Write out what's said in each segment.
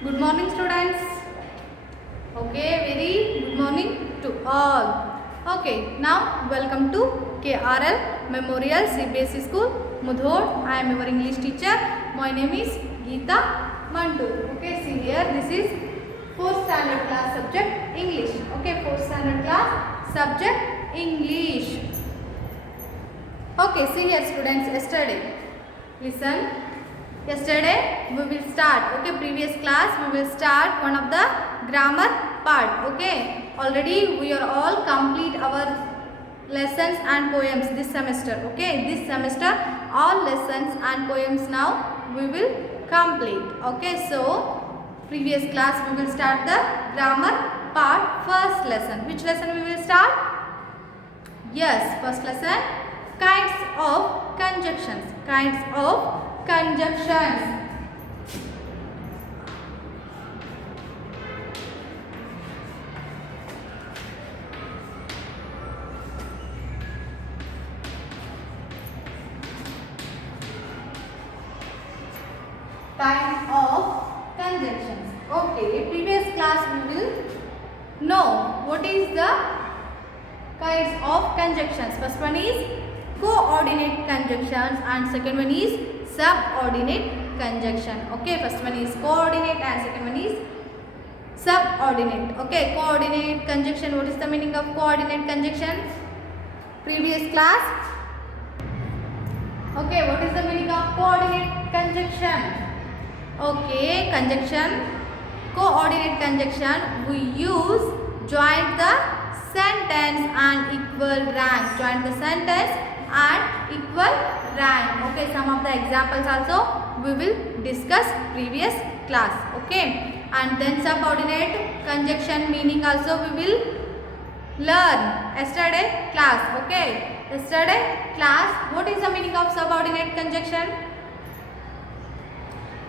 Good morning, students. Okay, very good morning to all. Okay, now welcome to KRL Memorial CBSE School, Mudhol. I am your English teacher. My name is Geeta Mandu. Okay, see here, this is 4th standard class subject English. Okay, 4th standard class subject English. Okay, see here, students. Listen. Yesterday we will start. Okay, previous class we will start one of the grammar part. Okay, already we are all complete our lessons and poems this semester. Okay, this semester all lessons and poems now we will complete. Okay, so previous class we will start the grammar part, first lesson. Which lesson we will start? Yes, first lesson, kinds of conjunctions. Kinds of conjunctions. Kind of conjunctions. Okay, previous class we will know what is the kinds of conjunctions. First one is coordinate conjunctions and second one is subordinate conjunction. Okay, first one is coordinate and second one is subordinate. Okay, coordinate conjunction. What is the meaning of coordinate conjunction? Previous class. Okay, what is the meaning of coordinate conjunction? Okay, conjunction, coordinate conjunction, we use join the sentence and equal rank. Join the sentence and equal rank. Okay, some of the examples also we will discuss previous class. Okay, and then subordinate conjunction meaning also we will learn yesterday class. Okay, yesterday class, what is the meaning of subordinate conjunction?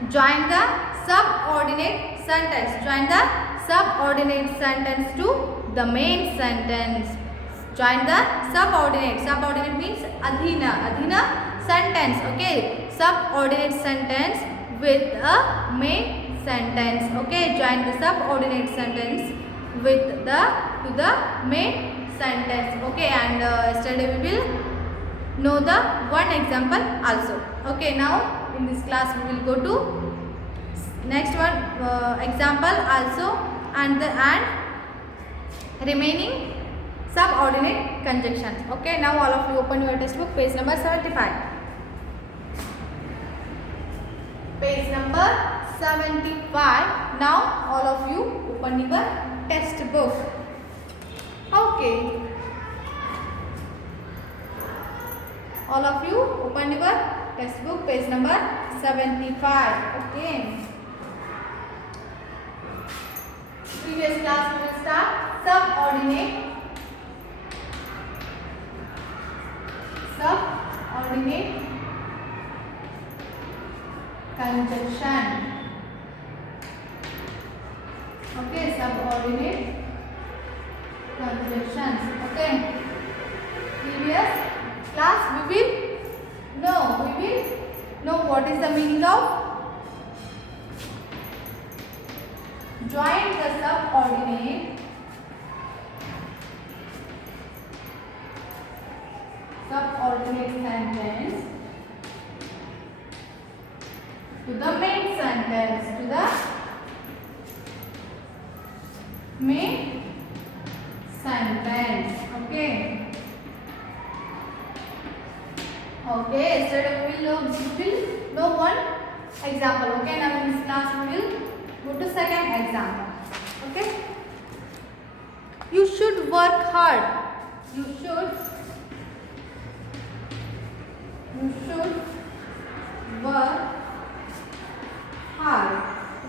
Join the subordinate sentence. Join the subordinate sentence to the main sentence. Join the subordinate. Subordinate means adhina. Adhina sentence. Okay. Subordinate sentence with a main sentence. Okay. Join the subordinate sentence with the main sentence. Okay. And yesterday we will know the one example also. Okay. Now in this class we will go to next one example also and remaining subordinate conjunctions. Okay, now all of you open your textbook, page number 75. Page number 75. Now all of you open your textbook. Okay, all of you open your textbook, page number 75. Okay. Previous class we will start subordinate conjunction. Okay, subordinate conjunctions. Okay. Previous class we will know what is the meaning of join the subordinate sentence to the main sentence. Okay. Okay, yesterday we will know one example. Okay, now in this class we will go to second example. Okay, you should work hard. You should work hard.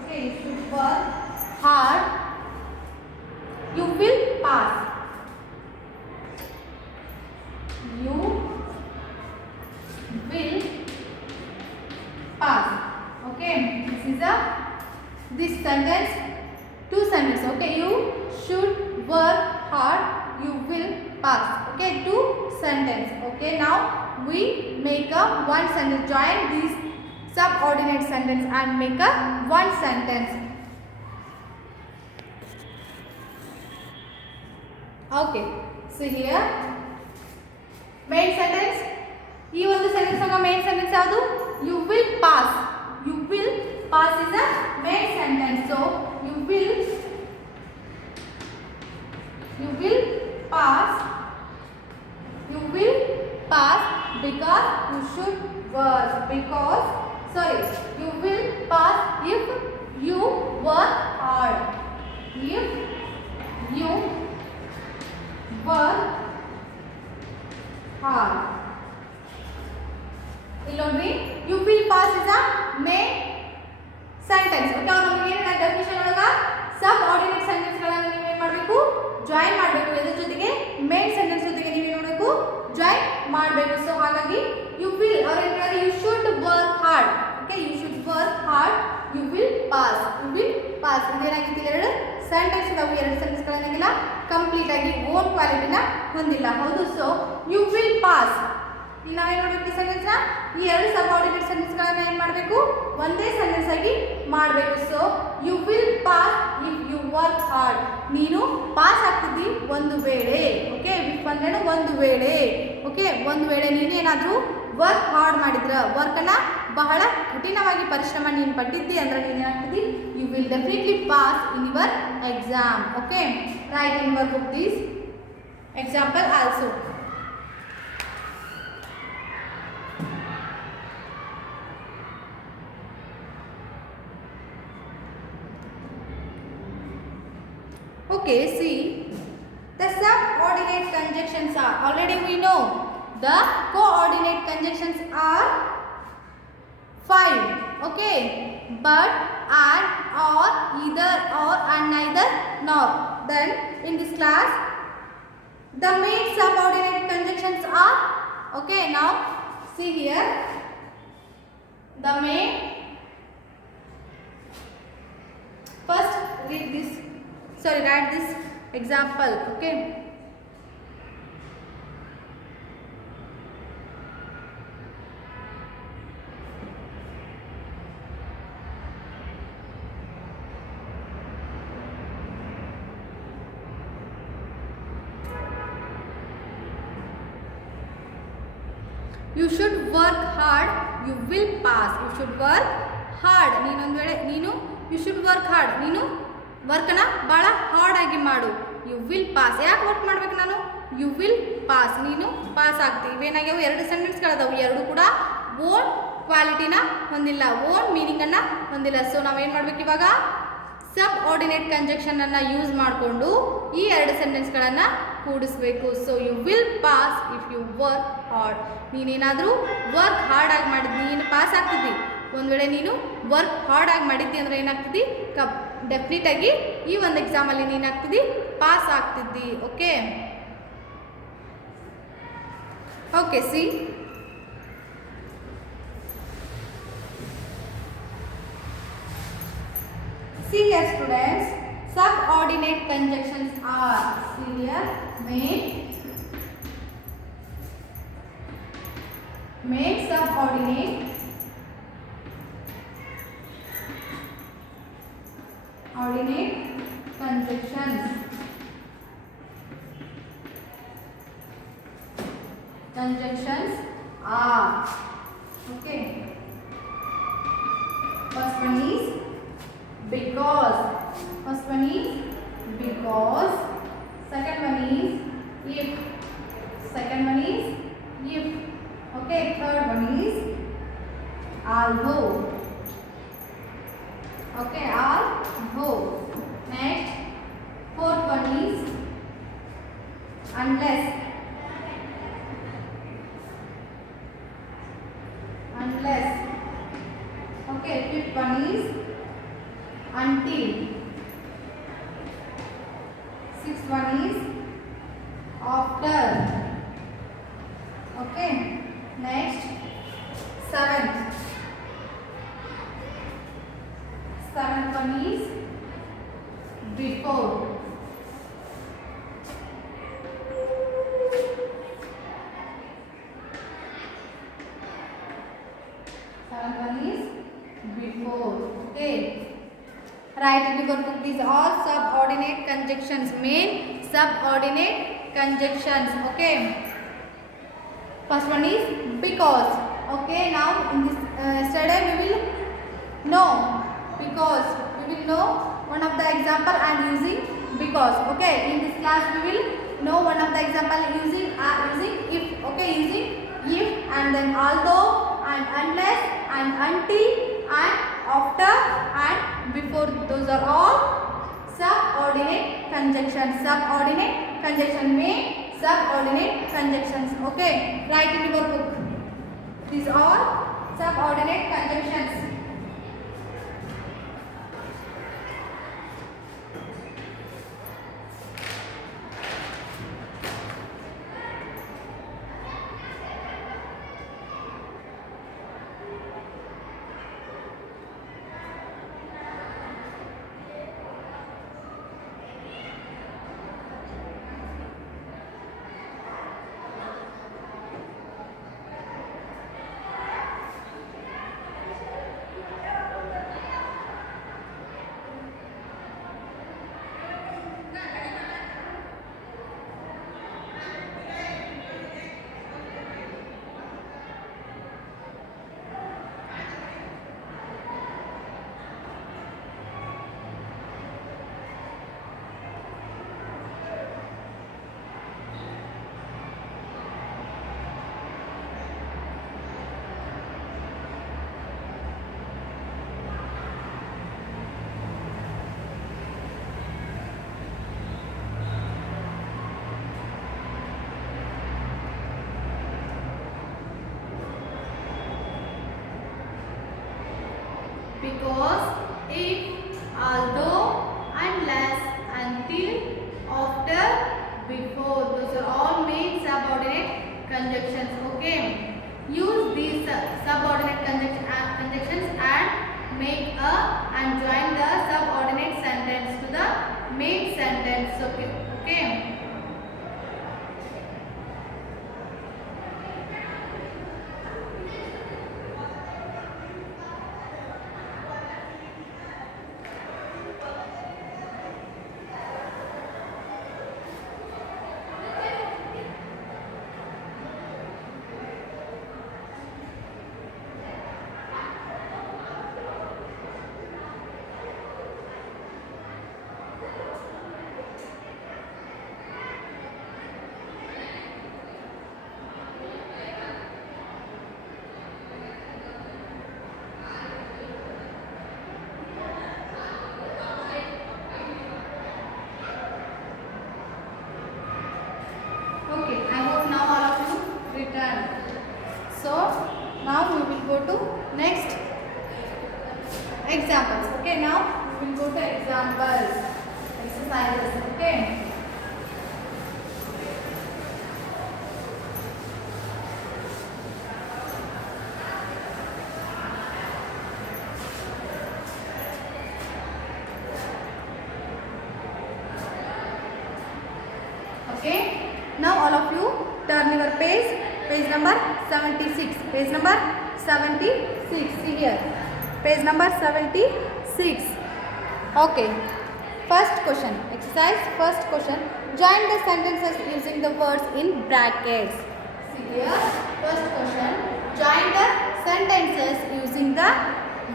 Okay, you should work hard. You will pass. You will pass. Okay, this sentence, two sentences. Okay, you should work hard. You will pass. Okay, two sentences. Okay, now we make a one sentence. Join these subordinate sentence and make a one sentence. Okay, so here main sentence. ಈ ಒಂದು sentence ಆಗ main sentence ಯಾವುದು? You will pass. You will pass is a main sentence. So you will pass. You will pass because you should work. Because you will pass if you work hard. If you work hard. ಇಲ್ಲಿ ನೋಡ್ರಿ, you will pass is a main sentence. Okay, ಅವ್ರು ನಮಗೆ ಏನು definition ಒಳಗ ಸಬ್ ordinate sentence ಗಳನ್ನು ನೀವು ಏನು ಮಾಡಬೇಕು? ಜಾಯಿನ್ ಮಾಡಬೇಕು. ಇದರ ಜೊತೆಗೆ ಮೇನ್ ಸೆಂಟೆನ್ಸ್ ಜೊತೆಗೆ ನೀವು ಏನು ಮಾಡಬೇಕು? ಜಾಯಿನ್ ಮಾಡಬೇಕು. ಸೊ ಹಾಗಾಗಿ ಯು ವಿಲ್ ಅವ್ರು ಏನು ಹೇಳಿದ್ರೆ you should work hard. Okay, you should work hard. You will pass. You will pass. ಇದೇನಾಗಿತ್ತು? ಎರಡು ಸೆಂಟೆನ್ಸ್ ಇದಾವೆ. ಎರಡು ಸೆಂಟೆನ್ಸ್ ಗಳೇನಾಗಿಲ್ಲ ಕಂಪ್ಲೀಟ್ ಆಗಿ ಓನ್ ಕ್ವಾಲಿಟಿನ ಹೊಂದಿಲ್ಲ. ಹೌದು. So you will pass. ಈಗ ನಾವೇನು ಮಾಡಬೇಕು? ಸೆಂಟೆನ್ಸ್ ನ ಈ ಎರಡು ಸಬ್ ಆರ್ಡಿನೇಟ್ ಸೆಂಟೆನ್ಸ್ ಗಳನ್ನ ಏನು ಮಾಡಬೇಕು? ಒಂದೇ ಸೆಂಟೆನ್ಸ್ ಆಗಿ ಮಾಡಬೇಕು. So you will pass if you work hard. ನೀನು ಪಾಸ್ ಆಗ್ತಿದ್ದಿ ಒಂದು ವೇಳೆ. ಓಕೆ, ಇಫ್ ಅಂದ್ರೆ ಒಂದು ವೇಳೆ. ಓಕೆ, ಒಂದು ವೇಳೆ ನೀನು ಏನಾದರೂ ವರ್ಕ್ ಹಾರ್ಡ್ ಮಾಡಿದ್ರ, ವರ್ಕನ್ನು ಬಹಳ ಕಠಿಣವಾಗಿ ಪರಿಶ್ರಮ ನೀನು ಪಟ್ಟಿದ್ದಿ ಅಂದ್ರೆ ನೀನು ಏನಾಗ್ತಿದ್ದಿ? You will definitely pass in your exam. Okay, write in your book this example also. Okay, see, the subordinate conjunctions are, already we know the coordinate conjunctions are 5. Okay, but, and, or, either, or, and neither, nor. Then in this class the main subordinate conjunctions are, okay, now see here the main. First read this, write this example. Okay, you should work hard. You will pass. You should work hard. ನೀನು ಒಂದು ವೇಳೆ ನೀನು you should work hard. ನೀನು ವರ್ಕನ್ನ ಭಾಳ hard ಆಗಿ ಮಾಡು. You will pass. ಯಾಕೆ work ಮಾಡ್ಬೇಕು ನಾನು? You will pass. ನೀನು ಪಾಸ್ ಆಗ್ತೀವಿ. ಇವೇನಾಗ್ಯಾವು? ಎರಡು ಸೆಂಟೆನ್ಸ್ಗಳದಾವು. ಎರಡು ಕೂಡ ಓನ್ ಕ್ವಾಲಿಟಿನ ಹೊಂದಿಲ್ಲ, ಓನ್ ಮೀನಿಂಗನ್ನು ಹೊಂದಿಲ್ಲ. ಸೊ ನಾವೇನು ಮಾಡ್ಬೇಕು ಇವಾಗ? ಸಬ್ ಆರ್ಡಿನೇಟ್ ಕಂಜಂಕ್ಷನನ್ನು ಯೂಸ್ ಮಾಡಿಕೊಂಡು ಈ ಎರಡು ಸೆಂಟೆನ್ಸ್ಗಳನ್ನು ಕೂಡಿಸ್ಬೇಕು. So you will pass if you work hard. ನೀನೇನಾದರೂ ವರ್ಕ್ ಹಾರ್ಡ್ ಆಗಿ ಮಾಡಿದ್ದಿ, ನೀನು ಪಾಸ್ ಆಗ್ತಿದ್ದಿ. ಒಂದು ವೇಳೆ ನೀನು ವರ್ಕ್ ಹಾರ್ಡ್ ಆಗಿ ಮಾಡಿದ್ದಿ ಅಂದರೆ ಏನಾಗ್ತಿದ್ದಿ? ಡೆಫಿನೆಟ್ ಆಗಿ ಈ ಒಂದು ಎಕ್ಸಾಮಲ್ಲಿ ನೀನಾಗ್ತಿದ್ದಿ? ಪಾಸ್ ಆಗ್ತಿದ್ದಿ. Okay, okay, see, see here students, subordinate conjunctions are, see here, main subordinate conjunctions are, okay, first one is because, second one is if, okay, third one is although, okay, although. Next, fourth one is unless, okay, fifth one is until, sixth one is after, okay. Next, seventh one is before, seventh one is before. Okay, Write in your book. These are subordinate conjunctions. Main subordinate conjunctions. Okay. First one is because. Okay. Now in this study we will know because. We will know one of the example and using because. Okay. In this class we will know one of the example using if. Okay. Using if and then although and unless and until and after and before. Those are all subordinate conjunctions. Subordinate conjunction. Main subordinate conjunctions. Okay. Write in your book. These are subordinate conjunctions. Because, if, although, unless, until, after, before. Those are all main subordinate conjunctions. Okay. Use these subordinate conjunctions and make a and join the subordinate sentence to the main sentence. Okay. Okay. Okay, I hope now all of you returned. So now we will go to next examples. Okay, now we will go to examples, exercises. Okay. Okay. Now all of you turn your page number 76. Page number 76. See here. Page number 76. Okay. First question. Exercise. First question. Join the sentences using the words in brackets. See here. First question. Join the sentences using the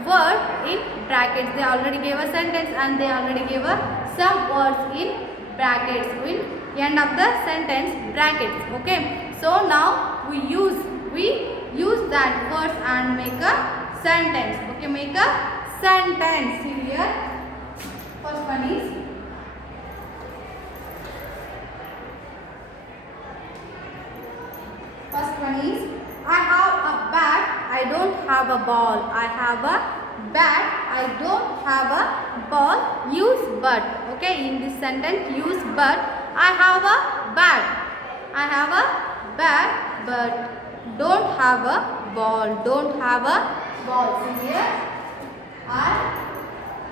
word in brackets. They already gave a sentence and they already gave some words in brackets. End of the sentence brackets. Okay, so now we use that words and make a sentence. Okay, make a sentence. Here first one is I have a bat, I don't have a ball. I have a bat, I don't have a ball. Use but. Okay, in this sentence use but. I have a bat. I have a bat but don't have a ball. Don't have a ball. See here. I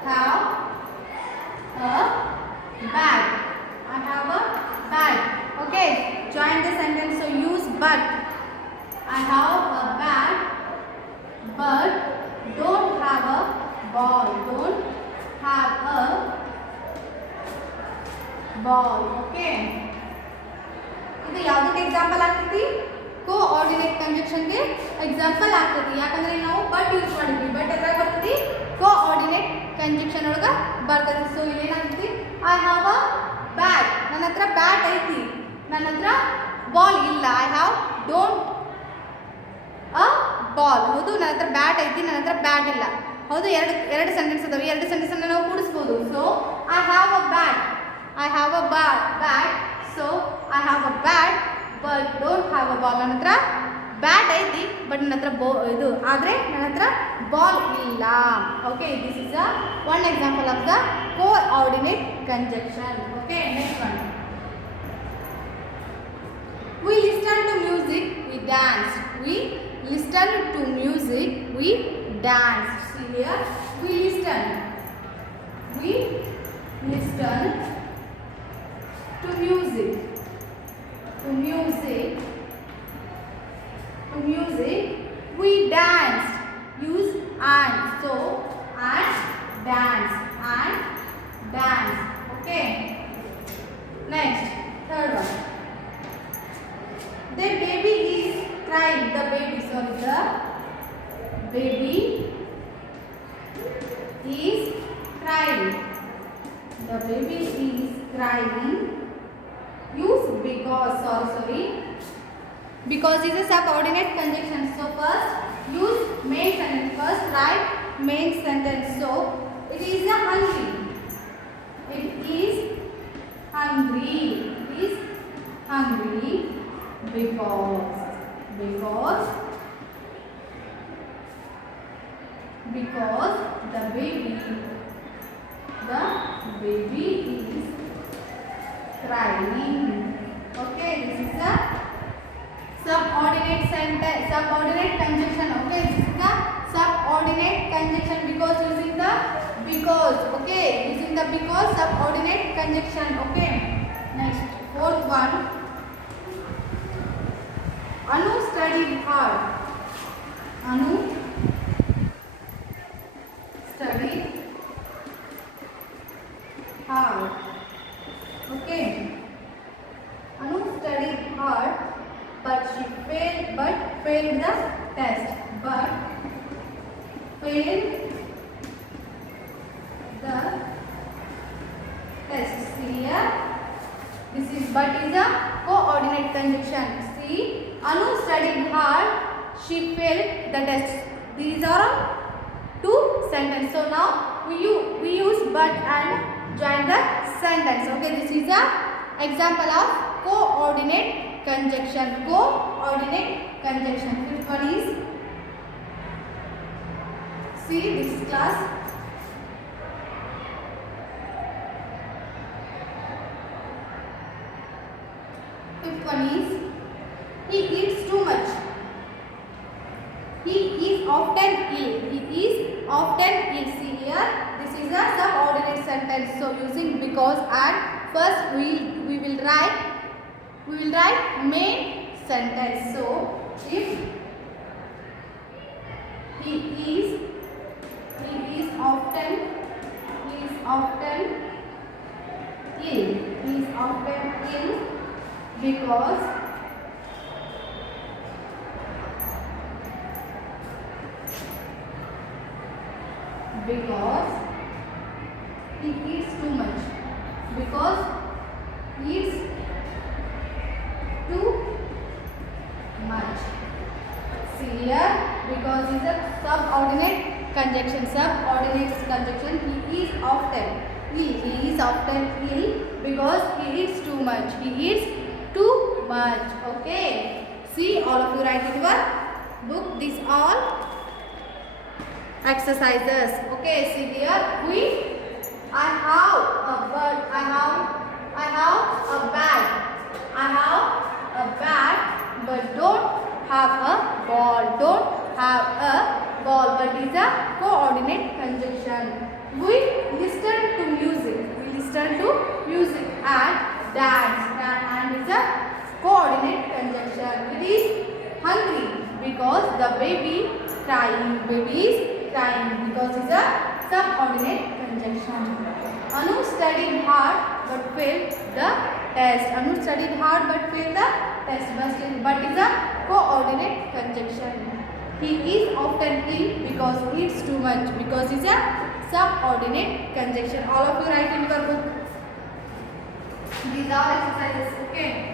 have a bag. I have a bag. Okay. Join the sentence. So use but. I have a bag but don't have a ball. Don't have a ball. Okay, ಇದು ಯಾವುದಕ್ಕೆ example ಆಗ್ತೈತಿ? Coordinate ಕಂಜಕ್ಷನ್ಗೆ example ಆಗ್ತೈತಿ. ಯಾಕಂದ್ರೆ ನಾವು but use ಮಾಡಿದ್ವಿ. But ಎದ್ರಾಗ ಬರ್ತೈತಿ? Coordinate conjunction ಒಳಗೆ ಬರ್ತೈತಿ. ಸೊ ಇಲ್ಲಿ ಏನಾಗ್ತೈತಿ? I have a bat. ನನ್ನ ಹತ್ರ ಬ್ಯಾಟ್ ಐತಿ, ನನ್ನ ಹತ್ರ ಬಾಲ್ ಇಲ್ಲ. I have don't a ball. ಹೌದು, ನನ್ನ ಹತ್ರ ಬ್ಯಾಟ್ ಐತಿ, ನನ್ನ ಹತ್ರ ಬ್ಯಾಟ್ ಇಲ್ಲ. ಹೌದು, ಎರಡು ಸೆಂಟೆನ್ಸ್ ಅದಾವೆ. ಎರಡು ಸೆಂಟೆನ್ಸನ್ನು ನಾವು ಕೂಡಿಸ್ಬೋದು. So I have a bat, I have a bat. So I have a bat but don't have a ball. ನನ್ನ ಹತ್ರ ಬ್ಯಾಟ್ ಐತಿ ಬಟ್ ನನ್ನ ಹತ್ರ ಇದು ಆದರೆ ನನ್ನ ಹತ್ರ ಬಾಲ್ ಇಲ್ಲ. Okay, this is a one example of the coordinate conjunction. Okay, next one. We listen to music, we dance. We listen to music, we dance. See here, we listen to music, we dance. Use and. So and dance. Okay, next, third one. The baby is crying. The baby is crying. The baby is crying. Use because. Because is a subordinate conjunction. So first use main sentence. First write main sentence. So it is a hungry. It is hungry. Because the baby is crying. Okay, this is a subordinate sentence, subordinate conjunction. Okay, this is the subordinate conjunction because using the because. Okay, using the because subordinate conjunction. Okay, next, fourth one. Anu studied hard. Anu studied hard. Okay, Anu studied hard but failed the test. See here, this is but is a coordinate conjunction. See, Anu studied hard, she failed the test. These are two sentences. So now we use but and join the sentence. Okay, this is a example of coordinate conjunction. Fifth one is, see this class. Fifth one is, he eats too much. He is often ill. See here, this is a subordinate sentence. So using because and first we will write main sentence. So if he is often ill because he eats too much. Because he eats too much. See here, because is a subordinate conjunction. He is often ill because he eats too much. Okay, see, all of you write in your book these all exercises. Okay, see here, I have a bird. I have a bat but don't have a ball. But is a coordinate conjunction. We listen to music and dance. And is a coordinate conjunction. It is hungry because the baby is crying because it's a subordinate conjunction. Anu studied hard but failed the test. Anu studied hard but failed the test. But is a coordinate conjunction. He is often ill because he eats too much. Because is a subordinate conjunction. All of you write in your book. These are exercises. Okay.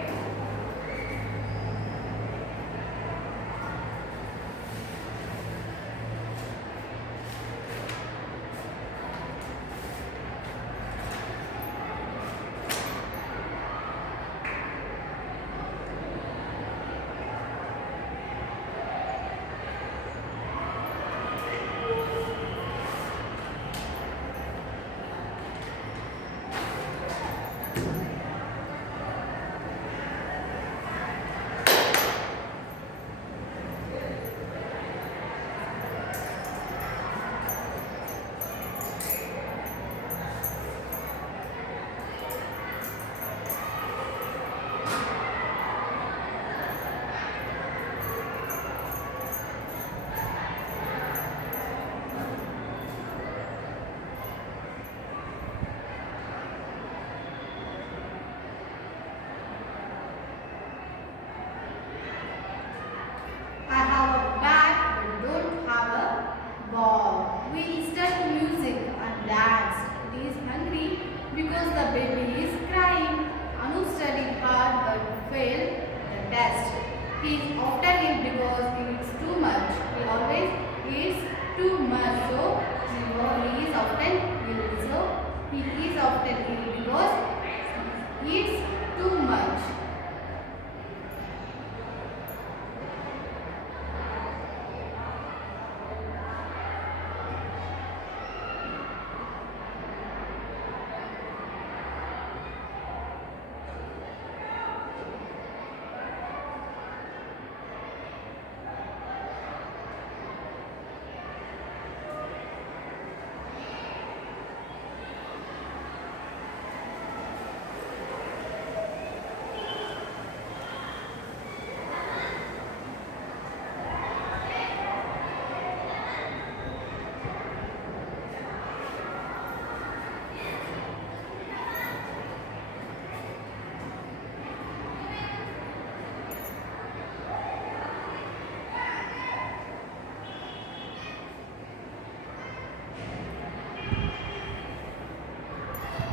Because the baby is crying. Anu studied hard but failed the test. He is often ill because he eats too much. He always eats too much. So he is often ill. So he is often ill because he eats too much.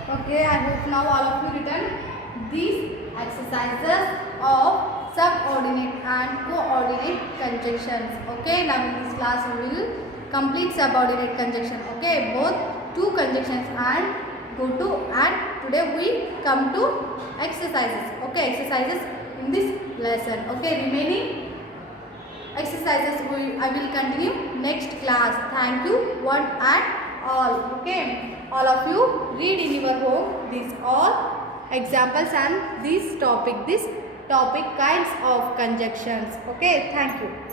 Okay, I hope now all of you written these exercises of subordinate and coordinate conjunctions. Okay, now in this class we will complete subordinate conjunction. Okay, both two conjunctions and go to, and today we come to exercises. Okay, exercises in this lesson. Okay, remaining exercises I will continue next class. Thank you one and all. Okay, all of you read in your home these all examples and this topic kinds of conjunctions. Okay, thank you.